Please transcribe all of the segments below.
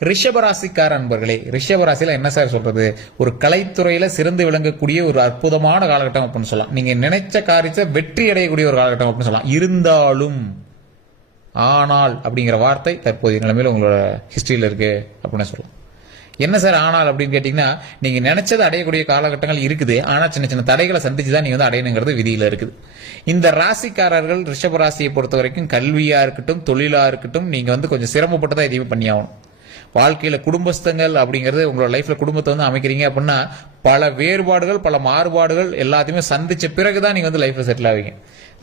ரிஷபராசிக்கார அன்பர்களே ரிஷபராசியில் என்ன சார் சொல்றது? ஒரு கலைத்துறையில சிறந்து விளங்கக்கூடிய ஒரு அற்புதமான காலகட்டம் அப்படின்னு சொல்லலாம். நீங்க நினைச்ச காரியத்தை வெற்றி அடையக்கூடிய ஒரு காலகட்டம் அப்படின்னு சொல்லலாம். இருந்தாலும் ஆனால் அப்படிங்கிற வார்த்தை தற்போதைய நிலைமையில் உங்களோட ஹிஸ்டரியில் இருக்கு அப்படின்னு சொல்லலாம். என்ன சார் ஆனால் அப்படின்னு கேட்டிங்கன்னா நீங்க நினைச்சது அடையக்கூடிய காலகட்டங்கள் இருக்குது. ஆனா சின்ன சின்ன தடைகளை சந்திச்சு தான் நீங்க வந்து அடையணுங்கிறது விதியில இருக்குது. இந்த ராசிக்காரர்கள் ரிஷப ராசியை பொறுத்த வரைக்கும் கல்வியா இருக்கட்டும் தொழிலா இருக்கட்டும் நீங்க வந்து கொஞ்சம் சிரமப்பட்டு தான் எதையுமே பண்ணி ஆகணும் வாழ்க்கையில குடும்பஸ்தங்கள் அப்படிங்கிறது உங்களோட லைஃப்ல குடும்பத்தை வந்து அமைக்கிறீங்க அப்படின்னா பல வேறுபாடுகள் பல மாறுபாடுகள் எல்லாத்தையுமே சந்திச்ச பிறகுதான் நீங்க வந்து லைஃப்ல செட்டில் ஆவீங்க.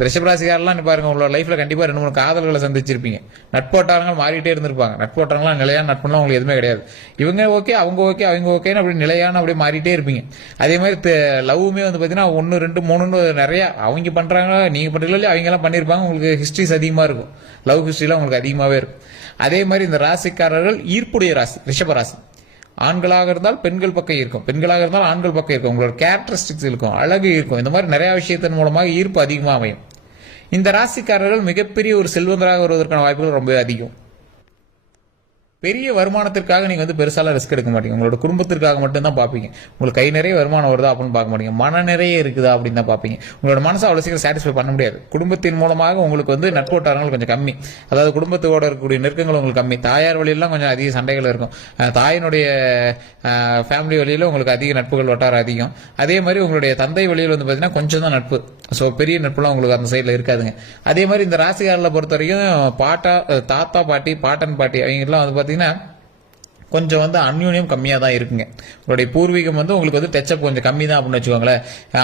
ரிஷபராசிகாரெல்லாம் நீ பாருங்க உங்களோட லைஃப்ல கண்டிப்பா ரெண்டு மூணு காதல்களை சந்திச்சிருப்பீங்க. நட்போட்டாரங்கள் மாறிட்டே இருந்திருப்பாங்க. நட்போட்டாரங்களாம் நிலையான நட்புலாம் உங்களுக்கு எதுவுமே கிடையாது. இவங்க ஓகே அவங்க ஓகே அவங்க ஓகேன்னு அப்படி நிலையான அப்படியே மாறிட்டே இருப்பீங்க. அதே மாதிரி லவ்வுமே வந்து பாத்தீங்கன்னா ஒன்னு ரெண்டு மூணுன்னு நிறைய அவங்க பண்றாங்க நீங்க பண்ணுறீங்களோ இல்லையோ அவங்க எல்லாம் பண்ணிருப்பாங்க உங்களுக்கு ஹிஸ்டரிஸ் அதிகமா இருக்கும். லவ் ஹிஸ்ட்ரிலாம் உங்களுக்கு அதிகமாவே இருக்கும். அதே மாதிரி இந்த ராசிக்காரர்கள் ஈர்ப்பு ஈர்ப்புடைய ராசி ரிஷப ராசி. ஆண்களாக இருந்தால் பெண்கள் பக்கம் இருக்கும். பெண்களாக இருந்தால் ஆண்கள் பக்கம் இருக்கும். உங்களோட கேரக்டரிஸ்டிக்ஸ் இருக்கும். அழகு இருக்கும். இந்த மாதிரி நிறைய விஷயத்தின் மூலமாக ஈர்ப்பு அதிகமாக அமையும். இந்த ராசிக்காரர்கள் மிகப்பெரிய ஒரு செல்வந்தராக வருவதற்கான வாய்ப்புகள் ரொம்ப அதிகம். பெரிய வருமானத்திற்காக நீங்கள் வந்து பெருசாலாம் ரிஸ்க் எடுக்க மாட்டீங்க. உங்களோட குடும்பத்திற்காக மட்டும்தான் பார்ப்பீங்க உங்களுக்கு கை நிறைய வருமானம் வருதா அப்படின்னு பார்க்க மாட்டீங்க. மன நிறைய இருக்குதா அப்படின்னு தான் பார்ப்பீங்க உங்களோட மனசை அவ்வளோ சீக்கிரம் சாட்டிஸ்ஃபை பண்ண முடியாது. குடும்பத்தின் மூலமாக உங்களுக்கு வந்து நட்போட்டாரங்கள் கொஞ்சம் கம்மி. அதாவது குடும்பத்தோட இருக்கக்கூடிய நெருக்கங்கள் உங்களுக்கு கம்மி. தாயார் வழியெல்லாம் கொஞ்சம் அதிக சண்டைகள் இருக்கும். தாயினுடைய ஃபேமிலி வழியில் உங்களுக்கு அதிக நட்புகள் வட்டாரம் அதிகம். அதே மாதிரி உங்களுடைய தந்தை வழியில் வந்து பார்த்தீங்கன்னா கொஞ்சம் தான் நட்பு. ஸோ பெரிய நட்புலாம் உங்களுக்கு அந்த சைடில் இருக்காதுங்க. அதே மாதிரி இந்த ராசிகாரில் பொறுத்த வரைக்கும் பாட்டா தாத்தா பாட்டி பாட்டன் பாட்டி அவங்கெல்லாம் வந்து பார்த்தீங்கன்னா கொஞ்சம் வந்து அந்யூன்யம் கம்மியாக தான் இருக்குங்க. உங்களுடைய பூர்வீகம் வந்து உங்களுக்கு வந்து டச்சப் கொஞ்சம் கம்மி தான் அப்படின்னு வச்சுக்கோங்களேன்.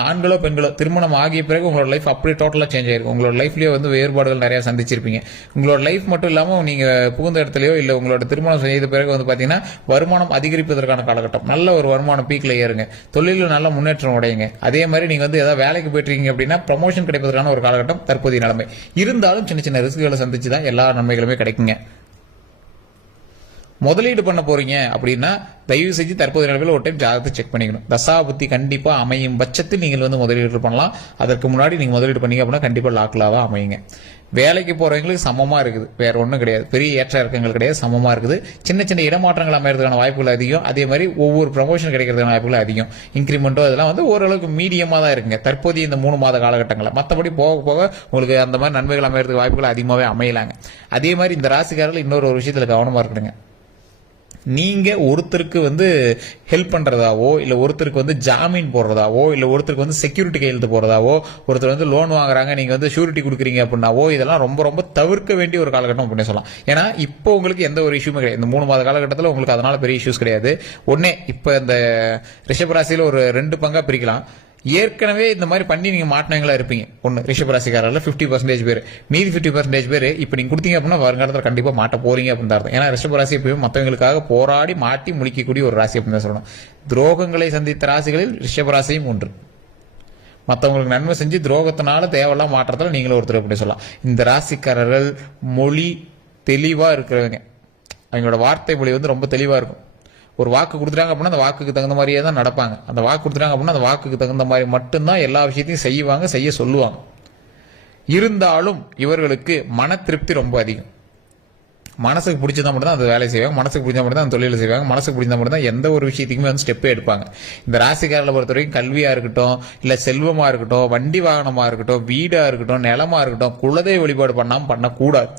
ஆண்களோ பெண்களோ திருமணம் ஆகிய பிறகு உங்களோட லைஃப் அப்படியே டோட்டலாக சேஞ்ச் ஆயிருக்கும் உங்களோட லைஃப்லேயே வந்து வேறுபாடுகள் நிறையா சந்திச்சிருப்பீங்க. உங்களோட லைஃப் மட்டும் இல்லாமல் நீங்கள் புகுந்த இடத்துலையோ இல்லை உங்களோட திருமணம் செய்த பிறகு வந்து பார்த்தீங்கன்னா வருமானம் அதிகரிப்பதற்கான காலகட்டம். நல்ல ஒரு வருமானம் பீக்கில் ஏறுங்க. தொழிலில் நல்ல முன்னேற்றம் உடையுங்க அதே மாதிரி நீங்கள் வந்து ஏதாவது வேலைக்கு போயிட்டுருக்கீங்க அப்படின்னா ப்ரமோஷன் கிடைப்பதற்கான ஒரு காலகட்டம் தற்போதைய நிலைமை. இருந்தாலும் சின்ன சின்ன ரிஸ்க்குகளை சந்திச்சு தான் எல்லா நன்மைகளுமே கிடைக்குங்க. முதலீடு பண்ண போறீங்க அப்படின்னா தயவு செஞ்சு தற்போதைய நிலவில் ஒரு டைம் ஜாதகத்தை செக் பண்ணிக்கணும். தசாபுத்தி கண்டிப்பா அமையும் பட்சத்தில் நீங்கள் வந்து முதலீடு பண்ணலாம். அதற்கு முன்னாடி நீங்க முதலீடு பண்ணீங்க அப்படின்னா கண்டிப்பா லாக்கில் அமையுங்க. வேலைக்கு போறவங்களுக்கு சமமா இருக்குது. வேற ஒன்றும் கிடையாது. பெரிய ஏற்ற இறக்கங்கள் கிடையாது. சமமா இருக்குது. சின்ன சின்ன இடமாற்றங்கள் அமையறதுக்கான வாய்ப்புகள் அதிகம். அதே மாதிரி ஒவ்வொரு ப்ரமோஷன் கிடைக்கிறதுக்கான வாய்ப்புகள் அதிகம். இன்க்ரிமெண்ட்டோ அதெல்லாம் வந்து ஓரளவுக்கு மீடியமாக தான் இருக்குங்க. தற்போதைய இந்த மூணு மாத காலகட்டங்களில். மற்றபடி போக போக உங்களுக்கு அந்த மாதிரி நன்மைகள் அமையறதுக்கு வாய்ப்புகள் அதிகமாகவே அமையலாங்க. அதே மாதிரி இந்த ராசிக்காரர்கள் இன்னொரு ஒரு விஷயத்துல கவனமா இருக்கணுங்க. நீங்கள் ஒருத்தருக்கு வந்து ஹெல்ப் பண்ணுறதாவோ இல்லை ஒருத்தருக்கு வந்து ஜாமீன் போடுறதாவோ இல்லை ஒருத்தருக்கு வந்து செக்யூரிட்டி கையெழுத்து போடுறதாவோ ஒருத்தர் வந்து லோன் வாங்குறாங்க நீங்கள் வந்து ஷூரிட்டி கொடுக்குறீங்க அப்படின்னாவோ இதெல்லாம் ரொம்ப ரொம்ப தவிர்க்க வேண்டிய ஒரு காலகட்டம் அப்படின்னு சொல்லலாம். ஏன்னா இப்போ உங்களுக்கு எந்த ஒரு இஷ்யூமே கிடையாது. இந்த மூணு மாத காலகட்டத்தில் உங்களுக்கு அதனால் பெரிய இஷ்யூஸ் கிடையாது. ஒன்றே இப்போ இந்த ரிஷபராசியில் ஒரு ரெண்டு பங்காக பிரிக்கலாம். ஏற்கனவே இந்த மாதிரி பண்ணி நீங்க மாட்டினவங்களா இருப்பீங்க. ஒன்னு ரிஷபராசிக்காரர்கள் பிப்டி பர்சன்டேஜ் பேர். மீதி பிப்டி பர்சன்டேஜ் பேர் இப்போ நீங்க கொடுத்தீங்க அப்படின்னா வருங்காலத்தில் கண்டிப்பா மாட்ட போறீங்க அப்படின்னு தான் அர்த்தம். ஏன்னா ரிஷபராசி எப்பயும் மற்றவங்களுக்காக போராடி மாட்டி முழிக்கக்கூடிய ஒரு ராசி அப்படின்னு தான் சொல்லணும். துரோகங்களை சந்தித்த ராசிகளில் ரிஷபராசியும் ஒன்று. மற்றவங்களுக்கு நன்மை செஞ்சு துரோகத்தினால தேவையெல்லாம் மாற்றத்தில் நீங்களும் ஒருத்தர் அப்படி சொல்லலாம். இந்த ராசிக்காரர்கள் மொழி தெளிவாக இருக்கிறவங்க. அவங்களோட வார்த்தை மொழி வந்து ரொம்ப தெளிவாக இருக்கும். ஒரு வாக்கு கொடுத்துட்டாங்க அப்படின்னா அந்த வாக்குக்கு தகுந்த மாதிரியே தான் நடப்பாங்க. அந்த வாக்கு கொடுத்துட்டாங்க அப்படின்னா அந்த வாக்குக்கு தகுந்த மாதிரி மட்டும்தான் எல்லா விஷயத்தையும் செய்வாங்க செய்ய சொல்லுவாங்க. இருந்தாலும் இவர்களுக்கு மன திருப்தி ரொம்ப அதிகம். மனசுக்கு பிடிச்சதா மட்டும் தான் அந்த வேலையை செய்வாங்க. மனசுக்கு பிடிச்சா மட்டும் தான் அந்த தொழிலை செய்வாங்க. மனசுக்கு பிடிச்சா மட்டும் தான் எந்த ஒரு விஷயத்துக்குமே வந்து ஸ்டெப்பே எடுப்பாங்க. இந்த ராசிக்காரில் பொறுத்த வரைக்கும் கல்வியாக இருக்கட்டும் இல்லை செல்வமாக இருக்கட்டும் வண்டி வாகனமாக இருக்கட்டும் வீடாக இருக்கட்டும் நிலமாக இருக்கட்டும் குலதெய்வ வழிபாடு பண்ணாம பண்ணக்கூடாது.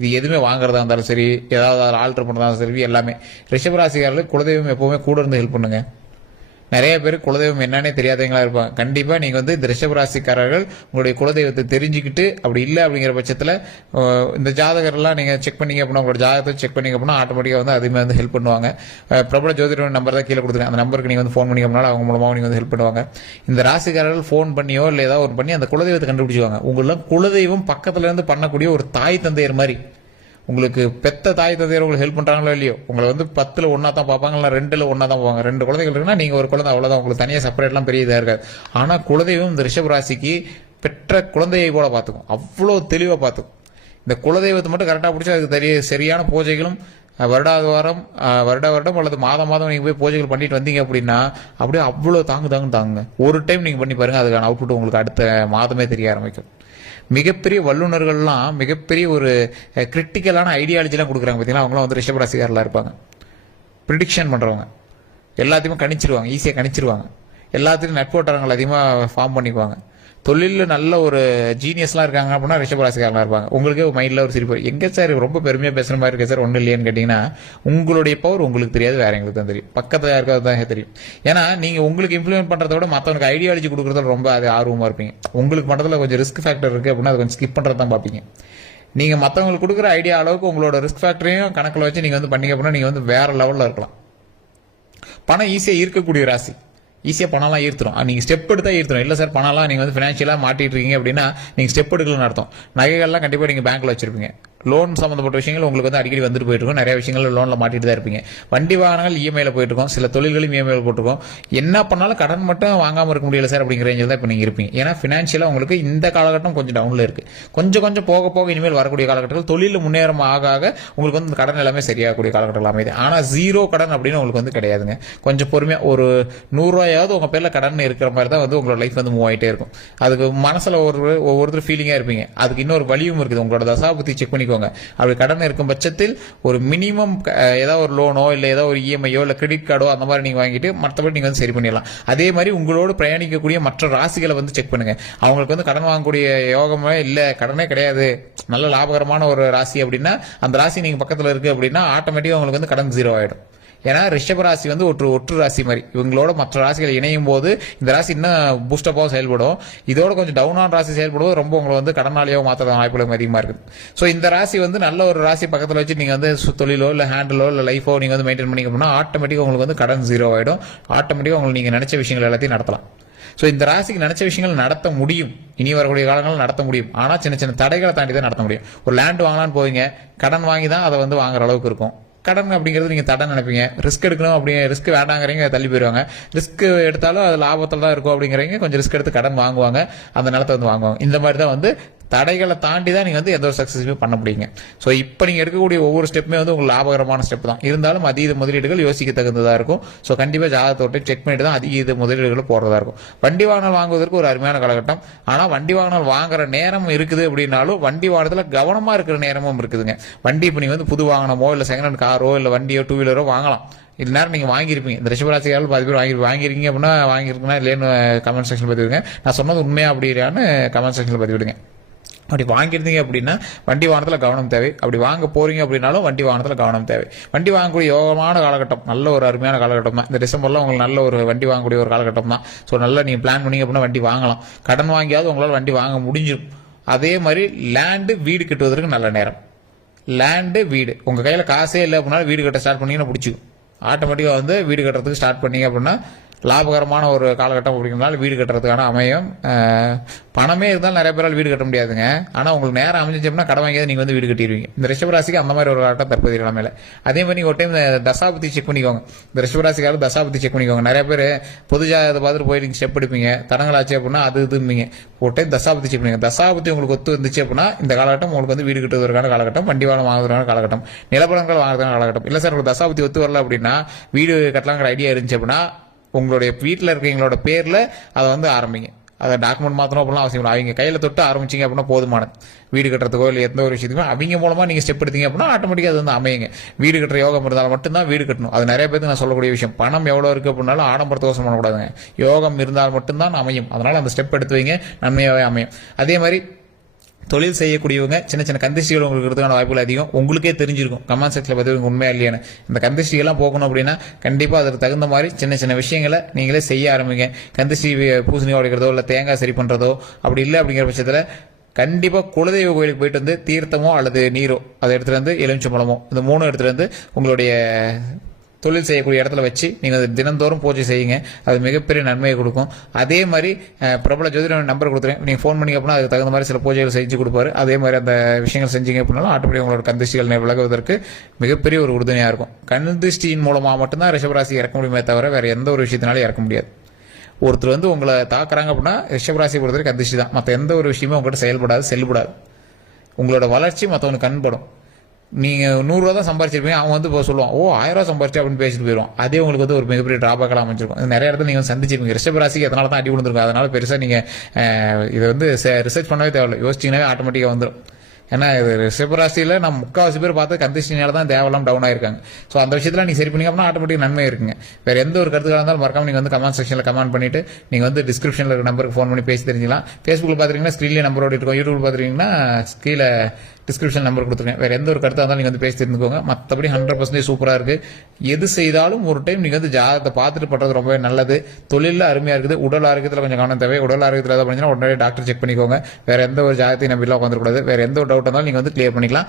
இது எதுவுமே வாங்குறதா இருந்தாலும் சரி ஏதாவது ஆல்டர் பண்ணுறதா இருந்தாலும் சரி எல்லாமே. ரிஷபராசிக்காரர்களுக்கு குலதெய்வம் எப்பவுமே கூட இருந்து ஹெல்ப் பண்ணுங்க. நிறைய பேர் குலதெய்வம் என்னன்னே தெரியாதவங்களா இருப்பாங்க. கண்டிப்பா நீங்க வந்து இந்த ரிஷபராசிக்காரர்கள் உங்களுடைய குலதெய்வத்தை தெரிஞ்சுக்கிட்டு அப்படி இல்லை அப்படிங்கிற பட்சத்தில் இந்த ஜாதகர்லாம் நீங்க செக் பண்ணீங்க அப்படின்னா உங்களோட ஜாதகத்தை செக் பண்ணீங்க அப்படின்னா ஆட்டோமேட்டிக்காக வந்து அதுமே வந்து ஹெல்ப் பண்ணுவாங்க. பிரபல ஜோதிடர் நம்பர் தான் கீழே கொடுத்துருங்க அந்த நம்பருக்கு நீங்க வந்து ஃபோன் பண்ணி அப்படின்னா அவங்க மூலமாக நீங்க வந்து ஹெல்ப் பண்ணுவாங்க. இந்த ராசிக்காரர்கள் ஃபோன் பண்ணியோ இல்லை ஏதாவது ஒரு பண்ணி அந்த குலதெய்வத்தை கண்டுபிடிச்சுவாங்க உங்களெல்லாம் குலதெய்வம் பக்கத்துல இருந்து பண்ணக்கூடிய ஒரு தாய் தந்தையர் மாதிரி. உங்களுக்கு பெத்த தாய் தந்தையர் உங்களுக்கு ஹெல்ப் பண்றாங்களோ இல்லையோ உங்களை வந்து பத்துல ஒன்னா தான் பார்ப்பாங்க இல்லை ரெண்டுல ஒன்னா தான் பார்ப்பாங்க. ரெண்டு குழந்தைகள் இருக்குன்னா நீங்க ஒரு குழந்தை அவ்வளவுதான். உங்களுக்கு தனியா செப்பரேட்லாம் பெரிய இதாக இருக்காது. ஆனா குலதெய்வம் இந்த ரிஷப் ராசிக்கு பெற்ற குழந்தையை போல பார்த்துக்கும். அவ்வளோ தெளிவாக பார்த்துக்கும். இந்த குலதெய்வத்தை மட்டும் கரெக்டாக பிடிச்சி அதுக்கு தெரிய சரியான பூஜைகளும் அஹ், வாரம் வருட வருடம் அல்லது மாதம் மாதம் நீங்க போய் பூஜைகள் பண்ணிட்டு வந்தீங்க அப்படின்னா அப்படியே அவ்வளோ தாங்கு தாங்கு தாங்குங்க. ஒரு டைம் நீங்க பண்ணி பாருங்க அதுக்கான அவுட்புட் உங்களுக்கு அடுத்த மாதமே தெரிய ஆரம்பிக்கும். மிகப்பெரிய வல்லுநர்கள்லாம் மிகப்பெரிய ஒரு கிரிட்டிக்கலான ஐடியாலஜிலாம் கொடுக்குறாங்க பார்த்தீங்கன்னா அவங்களாம் வந்து ரிஷபராசிகாரில் இருப்பாங்க. ப்ரிடிக்ஷன் பண்ணுறவங்க எல்லாத்தையுமே கணிச்சிருவாங்க ஈஸியாக கணிச்சிருவாங்க. எல்லாத்துலேயும் நட்போட்டரங்கள் அதிகமாக ஃபார்ம் பண்ணிக்குவாங்க. தொழிலில் நல்ல ஒரு ஜீனியஸ்லாம் இருக்காங்க அப்படின்னா ரிஷபராசிக்காரங்களா இருப்பாங்க. உங்களுக்கே மைண்டில் ஒரு சிரிப்பு. எங்கே சார் ரொம்ப பெருமையாக பேசுகிற மாதிரி இருக்கு சார் ஒன்றும் இல்லையான்னு கேட்டிங்கன்னா உங்களுடைய பவர் உங்களுக்கு தெரியாது வேற எங்களுக்கு தான் தெரியும். பக்கத்தில் இருக்கிறது தான் தெரியும். ஏன்னா நீங்கள் உங்களுக்கு இம்ப்ளிமெண்ட் பண்ணுறத விட மற்றவனுக்கு ஐடியாலஜி கொடுக்குறதுல ரொம்ப அது ஆர்வமாக இருப்பீங்க. உங்களுக்கு மட்டத்தில் கொஞ்சம் ரிஸ்க் ஃபேக்டர் இருக்குது அப்படின்னா அது கொஞ்சம் ஸ்கிப் பண்ணுறது தான் பார்ப்பீங்க. நீங்கள் மற்றவங்களுக்கு கொடுக்குற ஐடியா அளவுக்கு உங்களோட ரிஸ்க் ஃபேக்டரையும் கணக்கில் வச்சு நீங்கள் வந்து பண்ணீங்க அப்படின்னா நீங்கள் வந்து வேற லெவலில் இருக்கலாம். பணம் ஈஸியாக ஈர்க்கக்கூடிய ராசி. ஈஸியாக பணம்லாம் ஈர்த்துரும். நீங்கள் ஸ்டெப் எடுத்தால் ஈர்த்துரும். இல்லை சார் பணம்லாம் நீங்கள் வந்து ஃபினான்ஷியலாக மாட்டிட்டு இருக்கீங்க அப்படின்னா நீங்கள் ஸ்டெப் எடுக்கலன்னு அர்த்தம். நகைகள்லாம் கண்டிப்பாக நீங்கள் பேங்க்கில் வச்சுருப்பீங்க. லோன் சம்மந்தப்பட்ட விஷயங்கள் உங்களுக்கு வந்து அடிக்கடி வந்துட்டு போயிட்டு இருக்கும் நிறைய விஷயங்கள் லோனில் மாட்டிட்டு தான் இருப்பீங்க. வண்டி வாகனங்கள் இஎம்ஐயில் போயிட்டுருக்கோம். சில தொழில்களும் இஎம்ஐயில் போட்டிருக்கோம். என்ன பண்ணாலும் கடன் மட்டும் வாங்காமல் இருக்க முடியல சார் அப்படிங்கிற ரேஞ்சில் தான் இப்போ நீங்கள் இருப்பீங்க. ஏன்னா ஃபினான்ஷியலாக உங்களுக்கு இந்த காலகட்டம் கொஞ்சம் டவுனில் இருக்குது கொஞ்சம் கொஞ்சம் போக போக இனிமேல் வரக்கூடிய காலகட்டங்கள் தொழில் முன்னேறம் ஆக ஆக உங்களுக்கு வந்து கடன் எல்லாமே சரியாகக்கூடிய காலகட்டங்கள் அமையுது. ஆனால் ஜீரோ கடன் அப்படின்னு உங்களுக்கு வந்து கிடையாதுங்க. கொஞ்சம் பொறுமையாக ஒரு நூறுரூவாயாவது உங்கள் பேரில் கடன் இருக்கிற மாதிரி தான் வந்து உங்களோட லைஃப் வந்து மூவ் ஆகிட்டே இருக்கும். அதுக்கு மனசில் ஒரு ஒவ்வொருத்தர் ஃபீலிங்காக இருப்பீங்க. அதுக்கு இன்னொரு வழியும் இருக்குது. உங்களோட தசாபுத்தி செக் பண்ணி பண்ணிக்கோங்க அப்படி கடன் இருக்கும் பட்சத்தில் ஒரு மினிமம் ஏதாவது ஒரு லோனோ இல்லை ஏதாவது ஒரு இஎம்ஐயோ இல்லை கிரெடிட் கார்டோ அந்த மாதிரி நீங்கள் வாங்கிட்டு மற்றபடி நீங்கள் வந்து சரி பண்ணிடலாம். அதே மாதிரி உங்களோடு பிரயாணிக்கக்கூடிய மற்ற ராசிகளை வந்து செக் பண்ணுங்க. அவங்களுக்கு வந்து கடன் வாங்கக்கூடிய யோகமே இல்லை கடனே கிடையாது. நல்ல லாபகரமான ஒரு ராசி அப்படின்னா அந்த ராசி நீங்கள் பக்கத்தில் இருக்கு அப்படின்னா ஆட்டோமேட்டிக்காக உங்களுக்கு வந்து கடன் ஜீரோ ஆகிடும் ஏன்னா ரிஷப ராசி வந்து ஒற்று ஒற்று ராசி மாதிரி. இவங்களோட மற்ற ராசிகள் இணையும் போது இந்த ராசி இன்னும் பூஸ்டப்பாக செயல்படும். இதோட கொஞ்சம் டவுனான ராசி செயல்படுவது ரொம்ப உங்களை வந்து கடனாளியோ மாற்றுற வாய்ப்புகள் அதிகமாக இருக்குது. ஸோ இந்த ராசி வந்து நல்ல ஒரு ராசி பக்கத்தில் வச்சு நீங்கள் வந்து தொழிலோ இல்லை ஹேண்டிலோ இல்லை லைஃபோ நீங்கள் வந்து மெயின்டைன் பண்ணிக்க போனால் ஆட்டோமேட்டிக்காக உங்களுக்கு வந்து கடன் ஜீரோ ஆகிடும் ஆட்டோமேட்டிக்காக உங்களுக்கு நீங்கள் நினச்ச விஷயங்கள் எல்லாத்தையும் நடத்தலாம். ஸோ இந்த ராசிக்கு நினச்ச விஷயங்கள் நடத்த முடியும். இனி வரக்கூடிய காலங்களில் நடத்த முடியும். ஆனால் சின்ன சின்ன தடைகளை தாண்டி தான் நடத்த முடியும். ஒரு லேண்ட் வாங்கலாம்னு போவீங்க. கடன் வாங்கி தான் அதை வந்து வாங்குற அளவுக்கு இருக்கும். கடன் அப்படிங்கிறது நீங்கள் தடை நினைப்பீங்க. ரிஸ்க் எடுக்கணும் அப்படிங்க ரிஸ்க் வேண்டாங்கிறீங்க தள்ளி போயிடுவாங்க ரிஸ்க் எடுத்தாலும் அது லாபத்தில் தான் இருக்கும் அப்படிங்கிறீங்க. கொஞ்சம் ரிஸ்க் எடுத்து கடன் வாங்குவாங்க. அந்த நிலத்தை வந்து வாங்குவாங்க. இந்த மாதிரி தான் வந்து தடைகளை தாண்டி தான் நீங்கள் வந்து எந்த ஒரு சக்ஸஸுமே பண்ண முடியுங்க. ஸோ இப்போ நீங்கள் எடுக்கக்கூடிய ஒவ்வொரு ஸ்டெப்புமே வந்து உங்களுக்கு லாபகரமான ஸ்டெப் தான். இருந்தாலும் அதீத முதலீடுகள் யோசிக்க தகுந்ததாக இருக்கும். ஸோ கண்டிப்பாக ஜாதகத்தோட்டை செக் பண்ணிட்டு தான் அதீத முதலீடுகள் போடுறதா இருக்கும். வண்டி வாகனம் வாங்குவதற்கு ஒரு அருமையான காலகட்டம். ஆனால் வண்டி வாகனம் வாங்குற நேரம் இருக்குது அப்படின்னாலும் வண்டி வாகனத்தில் கவனமாக இருக்கிற நேரமும் இருக்குதுங்க. வண்டி இப்போ நீங்கள் வந்து புது வாகனமோ இல்லை செகண்ட் ஹேண்ட் காரோ இல்லை வண்டியோ டூ வீலரோ வாங்கலாம். இது நேரம் நீங்கள் வாங்கியிருப்பீங்க. இந்த ரிஷபராசிக்காரர்கள் பாதி பேர் வாங்கி வாங்கியிருக்கீங்க அப்படின்னா வாங்கியிருக்குன்னா இல்லைன்னு கமெண்ட் செக்ஷன் பதிவிடுங்க. நான் சொன்னது உண்மையாக அப்படியான்னு கமெண்ட் செக்ஷனில் பதிவிடுங்க. அப்படி வாங்கியிருந்தீங்க அப்படின்னா வண்டி வாகனத்தில் கவனம் தேவை. அப்படி வாங்க போகிறீங்க அப்படின்னாலும் வண்டி வாகனத்தில் கவனம் தேவை. வண்டி வாங்கக்கூடிய யோகமான காலகட்டம் நல்ல ஒரு அருமையான காலகட்டம் தான். இந்த டிசம்பரில் உங்களுக்கு நல்ல ஒரு வண்டி வாங்கக்கூடிய ஒரு காலகட்டம் தான். ஸோ நல்லா நீங்கள் பிளான் பண்ணீங்க அப்படின்னா வண்டி வாங்கலாம். கடன் வாங்கியாவது உங்களால் வண்டி வாங்க முடிஞ்சிடும். அதே மாதிரி லேண்டு வீடு கட்டுவதற்கு நல்ல நேரம். லேண்டு வீடு. உங்கள் கையில் காசே இல்லை அப்படின்னா வீடு கட்ட ஸ்டார்ட் பண்ணிங்கன்னா பிடிச்சிக்கும். ஆட்டோமேட்டிக்காக வந்து வீடு கட்டுறதுக்கு ஸ்டார்ட் பண்ணீங்க அப்படின்னா லாபகரமான ஒரு காலகட்டம் அப்படிங்கிறனால வீடு கட்டுறதுக்கான அமையும். பணமே இருந்தாலும் நிறைய பேரால் வீடு கட்ட முடியாதுங்க. ஆனால் உங்களுக்கு நேரம் அமைஞ்சிச்சோம்னா கடை வாங்கியது வாங்கியாவது நீங்கள் வந்து வீடு கட்டிடுவீங்க. இந்த ரிஷபராசிக்கு அந்த மாதிரி ஒரு காலகட்டம் தற்போது நிலைமையில. அதே மாதிரி நீங்கள் ஒரு டைம் தசாபதி செக் பண்ணிக்கோங்க. இந்த ரிஷபராசிக்காக தசாபதி செக் பண்ணிக்கோங்க. நிறைய பேர் பொது ஜாதகத்தை பார்த்துட்டு போய் நீங்கள் ஸ்டெப் எடுப்பீங்க. தடங்களாச்சு அப்படின்னா அது இதும்பீங்க ஒரு டைம் தசாபதி செக் பண்ணிக்கோங்க. தசாபதி உங்களுக்கு ஒத்து வந்துச்சு அப்படின்னா இந்த காலகட்டம் உங்களுக்கு வந்து வீடு கட்டுவதற்கான காலகட்டம் வண்டி வாழம் வாங்குவதற்கான காலகட்டம் நிலப்படங்கள் வாங்குறதுக்கான காலகட்டம். இல்லை சார் உங்களுக்கு தசாபதி ஒத்து வரல அப்படின்னா வீடு கட்டலாங்கிற ஐடியா இருந்துச்சு அப்படின்னா உங்களுடைய வீட்டில் இருக்கிறவங்களோட பேரில் அதை வந்து ஆரம்பிங்க. அதை டாக்குமெண்ட் மாற்றணும் அப்படிலாம் அவசியம் இல்லை. அவங்க கையில் தொட்டு ஆரம்பிச்சிங்க அப்படின்னா போதுமானது. வீடு கட்டுறதுக்கோ இல்லை எந்த ஒரு விஷயத்துக்கும் அவங்க மூலமாக நீங்கள் ஸ்டெப் எடுத்தீங்க அப்படின்னா ஆட்டோமேட்டிக்காக அது வந்து அமையுங்க. வீடு கட்டுற யோகம் இருந்தால் மட்டும்தான் வீடு கட்டணும். அது நிறைய பேருக்கு நான் சொல்லக்கூடிய விஷயம். பணம் எவ்வளோ இருக்குது அப்படின்னாலும் ஆடம்பரத்துக்கோசம் பண்ணக்கூடாதுங்க. யோகம் இருந்தால் மட்டும்தான் அமையும். அதனால் அந்த ஸ்டெப் எடுத்து வைங்க. நன்மையாகவே அமையும். அதே மாதிரி தொழில் செய்யக்கூடியவங்க சின்ன சின்ன கந்திஷ்டிகள் உங்களுக்கு இருக்கிறதுக்கான வாய்ப்புகள் அதிகம். உங்களுக்கே தெரிஞ்சிருக்கும். கமெண்ட் செக்ஷனில் பார்த்து உண்மையா இல்லையான்னு இந்த கந்திஷ்டிகள்லாம் போகணும் அப்படின்னா கண்டிப்பாக அதற்கு தகுந்த மாதிரி சின்ன சின்ன விஷயங்களை நீங்களே செய்ய ஆரம்பிங்க. கந்திஷ்டி பூசணி உடைக்கிறதோ இல்லை தேங்காய் சரி பண்ணுறதோ அப்படி இல்லை அப்படிங்கிற பட்சத்தில் கண்டிப்பாக குலதெய்வ கோயிலுக்கு போயிட்டு வந்து தீர்த்தமோ அல்லது நீரோ அதை எடுத்துகிட்டு வந்து எலுமிச்சம்பழமோ இந்த மூணு எடுத்துகிட்டு வந்து உங்களுடைய தொழில் செய்யக்கூடிய இடத்துல வச்சு நீங்கள் தினந்தோறும் பூஜை செய்யுங்க. அது மிகப்பெரிய நன்மையை கொடுக்கும். அதே மாதிரி பிரபல ஜோதிட நம்பர் கொடுத்துறேன் நீங்கள் ஃபோன் பண்ணீங்க அப்படின்னா அதுக்கு தகுந்த மாதிரி சில பூஜைகள் செஞ்சு கொடுப்பாரு. அதே மாதிரி அந்த விஷயங்கள் செஞ்சீங்க அப்படின்னாலும் ஆட்டோமேட்டிக் உங்களோட கந்திஷ்டிகள் விலகுவதற்கு மிகப்பெரிய ஒரு உறுதுணையாக இருக்கும். கந்திஷ்டியின் மூலமாக மட்டும்தான் ரிஷபராசி இறக்க முடியுமே தவிர வேறு எந்த ஒரு விஷயத்தினாலும் இறக்க முடியாது. ஒருத்தர் வந்து உங்களை தாக்குறாங்க அப்படின்னா ரிஷபராசி பொறுத்தவரைக்கும் கந்திஷ்டி தான் மற்ற எந்த ஒரு விஷயமும் உங்கள்கிட்ட செயல்படாது செல்படாது உங்களோட வளர்ச்சி மற்றவனுக்கு கண்படும். நீங்கள் நூறுரூவா தான் சம்பாரிச்சிருப்பீங்க அவன் வந்து இப்போ சொல்லுவான் ஓ ஆயிரம் ரூபா சம்பாரிச்சு அப்படின்னு பேசிட்டு போயிடுவான் அதே உங்களுக்கு வந்து ஒரு மிகப்பெரிய டிராபேக்காக அமைச்சிருக்கும் நிறைய இடத்துல நீங்கள் வந்து சந்திச்சிருப்பீங்க. ரிஷபராசிக்கு அதனால தான் அடி விழுந்துருக்கும் அதனால பெருசாக நீங்கள் இதை வந்து ரிசர்ச் பண்ணவே தேவையில்லை. யோசிச்சிங்கனாவே ஆட்டோமேட்டிக்காக வந்துடும் ஏன்னா இது ரிஷபராசியில் நம்ம முக்கால்வாசி பேர் பார்த்து கந்திஷ்டினால தான் தேவையில்லாம டவுன் ஆயிருக்காங்க. ஸோ அந்த விஷயத்தில் நீங்கள் சரி பண்ணீங்க அப்படின்னா ஆட்டோமேட்டிக் நன்மை இருக்குங்க. வேறு எந்த ஒரு கருத்துக்காக இருந்தாலும் மறக்காம நீங்கள் வந்து கமெண்ட் செக்ஷனில் கமெண்ட் பண்ணிட்டு நீங்கள் வந்து டிஸ்கிரிப்ஷனில் இருக்கிற நம்பருக்கு ஃபோன் பண்ணி பேசி தெரிஞ்சிக்கலாம். ஃபேஸ்புக்கில் பார்த்தீங்கன்னா ஸ்க்ரீனில் நம்பரோட இருக்கும். யூடியூப் பார்த்தீங்கன்னா கீழே டிஸ்கிரிப்ஷன் நம்பர் கொடுத்துருக்கேன். வேற எந்த ஒரு கருத்தாக இருந்தாலும் நீங்க வந்து பேசி தெரிஞ்சுக்கோங்க. மற்றபடி ஹண்ட்ரட் பர்சன்டேஜ் சூப்பராக இருக்கு. எது செய்தாலும் ஒரு டைம் நீங்க வந்து ஜாதகத்தை பார்த்துட்டு பண்றது ரொம்பவே நல்லது. தொழிலில் அருமையா இருக்குது. உடல் ஆரோக்கியத்தில் கொஞ்சம் கவனம் தேவை. உடல் ஆரோக்கியத்தில் ஏதாவது பண்ணிச்சுன்னா உடனே டாக்டர் செக் பண்ணிக்கோங்க. வேற எந்த ஒரு ஜாதகத்தையும் நம்பிலாம் உட்காந்துக்கூடாது வேற எந்த ஒரு டவுட் இருந்தாலும் நீங்க வந்து கிளியர் பண்ணிக்கலாம்.